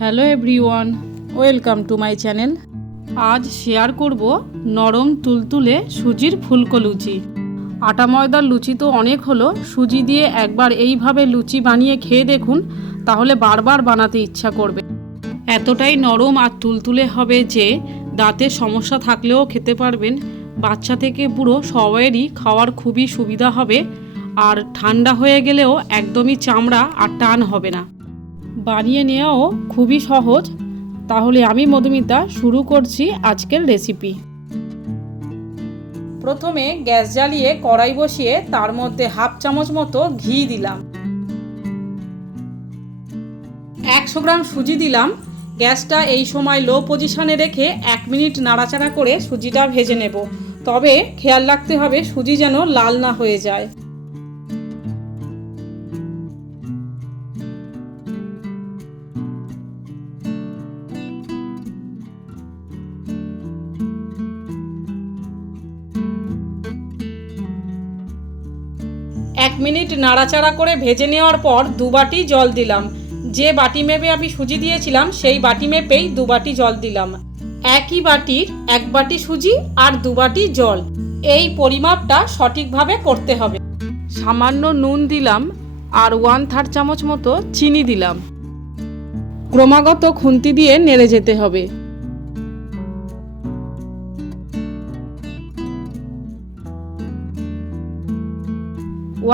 Hello everyone, welcome to my channel. আজ share করব নরম তুলতুলে সুজির ফুলকো লুচি। আটা ময়দার লুচি তো অনেক হলো, সুজি দিয়ে একবার এইভাবে লুচি বানিয়ে খেয়ে দেখুন, তাহলে বারবার বানাতে ইচ্ছা করবে। এতটাই নরম আর তুলতুলে হবে যে দাঁতের সমস্যা থাকলেও খেতে পারবেন। বাচ্চা থেকে বুড়ো সবাইয়েরই খাওয়ার খুবই সুবিধা হবে, আর ঠান্ডা হয়ে গেলেও একদমই চামড়া আর টান হবে না। বানিয়ে নেওয়াও খুবই সহজ। তাহলে আমি মধুমিতা শুরু করছি আজকের রেসিপি। প্রথমে গ্যাস জ্বালিয়ে কড়াই বসিয়ে তার মধ্যে হাফ চামচ মতো ঘি দিলাম, 100 গ্রাম সুজি দিলাম। গ্যাসটা এই সময় লো পজিশনে রেখে 1 মিনিট নাড়াচাড়া করে সুজিটা ভেজে নেব। তবে খেয়াল রাখতে হবে সুজি যেন লাল না হয়ে যায়। এক মিনিট নাড়াচাড়া করে ভেজে নেওয়ার পর 2 বাটি জল দিলাম। যে বাটি মেপে আমি সুজি দিয়েছিলাম সেই বাটি মেপেই 2 বাটি জল দিলাম। একই বাটির 1 বাটি সুজি আর 2 বাটি জল, এই পরিমাপটা সঠিকভাবে করতে হবে। সামান্য নুন দিলাম আর 1/3 চামচ মতো চিনি দিলাম। ক্রমাগত খুন্তি দিয়ে নেড়ে যেতে হবে।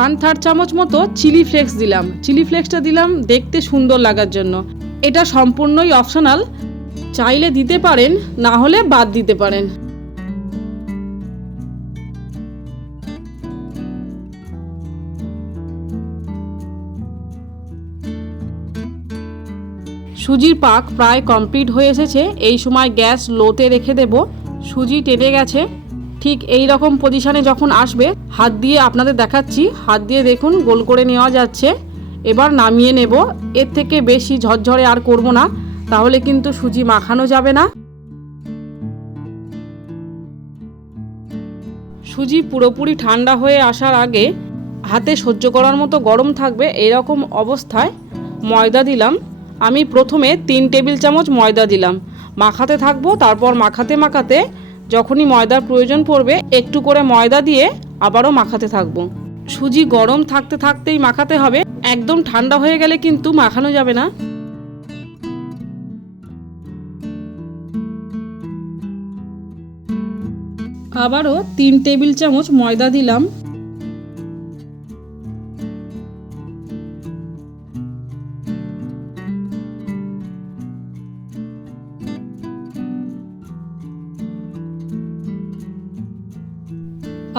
1/3 চামচ মতো চিলি ফ্লেক্স দিলাম। চিলি ফ্লেক্সটা দিলাম দেখতে সুন্দর লাগার জন্য। এটা সম্পূর্ণই অপশনাল, চাইলে দিতে পারেন, না হলে বাদ দিতে পারেন। সুজির পাক প্রায় কমপ্লিট হয়ে এসেছে। এই সময় গ্যাস লোতে রেখে দেব। সুজি টেনে গেছে। ঠিক এই রকম পজিশনে যখন আসবে, হাত দিয়ে আপনাদের দেখাচ্ছি, হাত দিয়ে দেখুন গোল করে নেওয়া যাচ্ছে। এবার নামিয়ে নেব। এর থেকে বেশি ঝরঝরে আর করব না, তাহলে কিন্তু সুজি মাখানো যাবে না। সুজি পুরোপুরি ঠান্ডা হয়ে আসার আগে হাতে সহ্য করার মতো গরম থাকবে, এরকম অবস্থায় ময়দা দিলাম। আমি প্রথমে 3 টেবিল চামচ ময়দা দিলাম। মাখাতে থাকবো, তারপর মাখাতে মাখাতে যখনই ময়দার প্রয়োজন পড়বে একটু করে ময়দা দিয়ে আবারও মাখাতে থাকবো। সুজি গরম থাকতে থাকতেই মাখাতে হবে, একদম ঠান্ডা হয়ে গেলে কিন্তু মাখানো যাবে না। আবারও 3 টেবিল চামচ ময়দা দিলাম।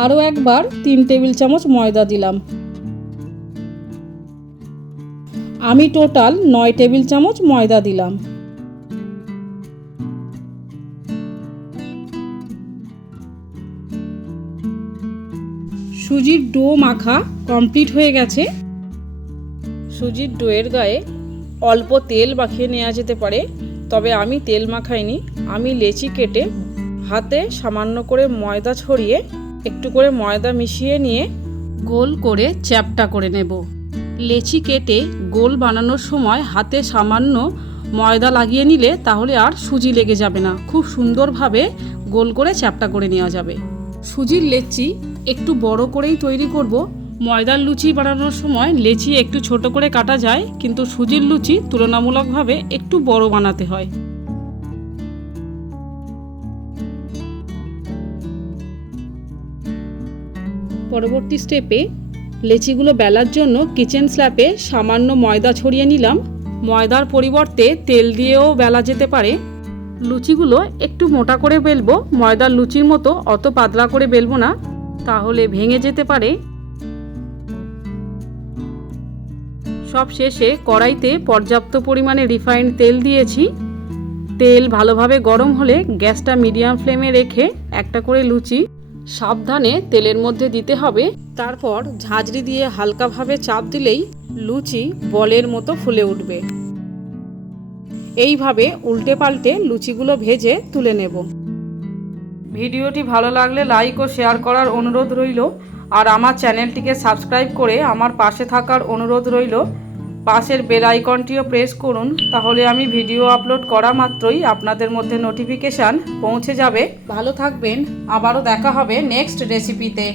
আরও একবার 3 টেবিল চামচ ময়দা দিলাম। আমি টোটাল 9 টেবিল চামচ ময়দা দিলাম। সুজির ডো মাখা কমপ্লিট হয়ে গেছে। সুজির ডোয়ের গায়ে অল্প তেল মাখিয়ে নেওয়া যেতে পারে, তবে আমি তেল মাখাইনি। আমি লেচি কেটে হাতে সামান্য করে ময়দা ছড়িয়ে একটু করে ময়দা মিশিয়ে নিয়ে গোল করে চ্যাপটা করে নেব। লেচি কেটে গোল বানানোর সময় হাতে সামান্য ময়দা লাগিয়ে নিলে তাহলে আর সুজি লেগে যাবে না, খুব সুন্দরভাবে গোল করে চ্যাপটা করে নেওয়া যাবে। সুজির লেচি একটু বড় করেই তৈরি করব। ময়দার লুচি বানানোর সময় লেচি একটু ছোট করে কাটা যায়, কিন্তু সুজির লুচি তুলনামূলকভাবে একটু বড় বানাতে হয়। পরবর্তী স্টেপে লেচিগুলো বেলার জন্য কিচেন স্ল্যাপে সামান্য ময়দা ছড়িয়ে নিলাম। ময়দার পরিবর্তে তেল দিয়েও বেলা যেতে পারে। লুচিগুলো একটু মোটা করে বেলবো, ময়দার লুচির মতো অত পাতলা করে বেলবো না, তাহলে ভেঙে যেতে পারে। সব শেষে কড়াইতে পর্যাপ্ত পরিমাণে রিফাইন্ড তেল দিয়েছি। তেল ভালোভাবে গরম হলে গ্যাসটা মিডিয়াম ফ্লেমে রেখে একটা করে লুচি সাবধানে তেলের মধ্যে দিতে হবে। তারপর ঝাঁঝরি দিয়ে হালকাভাবে চাপ দিলেই লুচি বলের মতো ফুলে উঠবে। এইভাবে উল্টে পাল্টে লুচিগুলো ভেজে তুলে নেব। ভিডিওটি ভালো লাগলে লাইক ও শেয়ার করার অনুরোধ রইল, আর আমার চ্যানেলটিকে সাবস্ক্রাইব করে আমার পাশে থাকার অনুরোধ রইল। পাশের বেল আইকনটিও প্রেস করুন, তাহলে আমি ভিডিও আপলোড করা মাত্রই আপনাদের মধ্যে নোটিফিকেশান পৌঁছে যাবে। ভালো থাকবেন, আবারও দেখা হবে নেক্সট রেসিপিতে।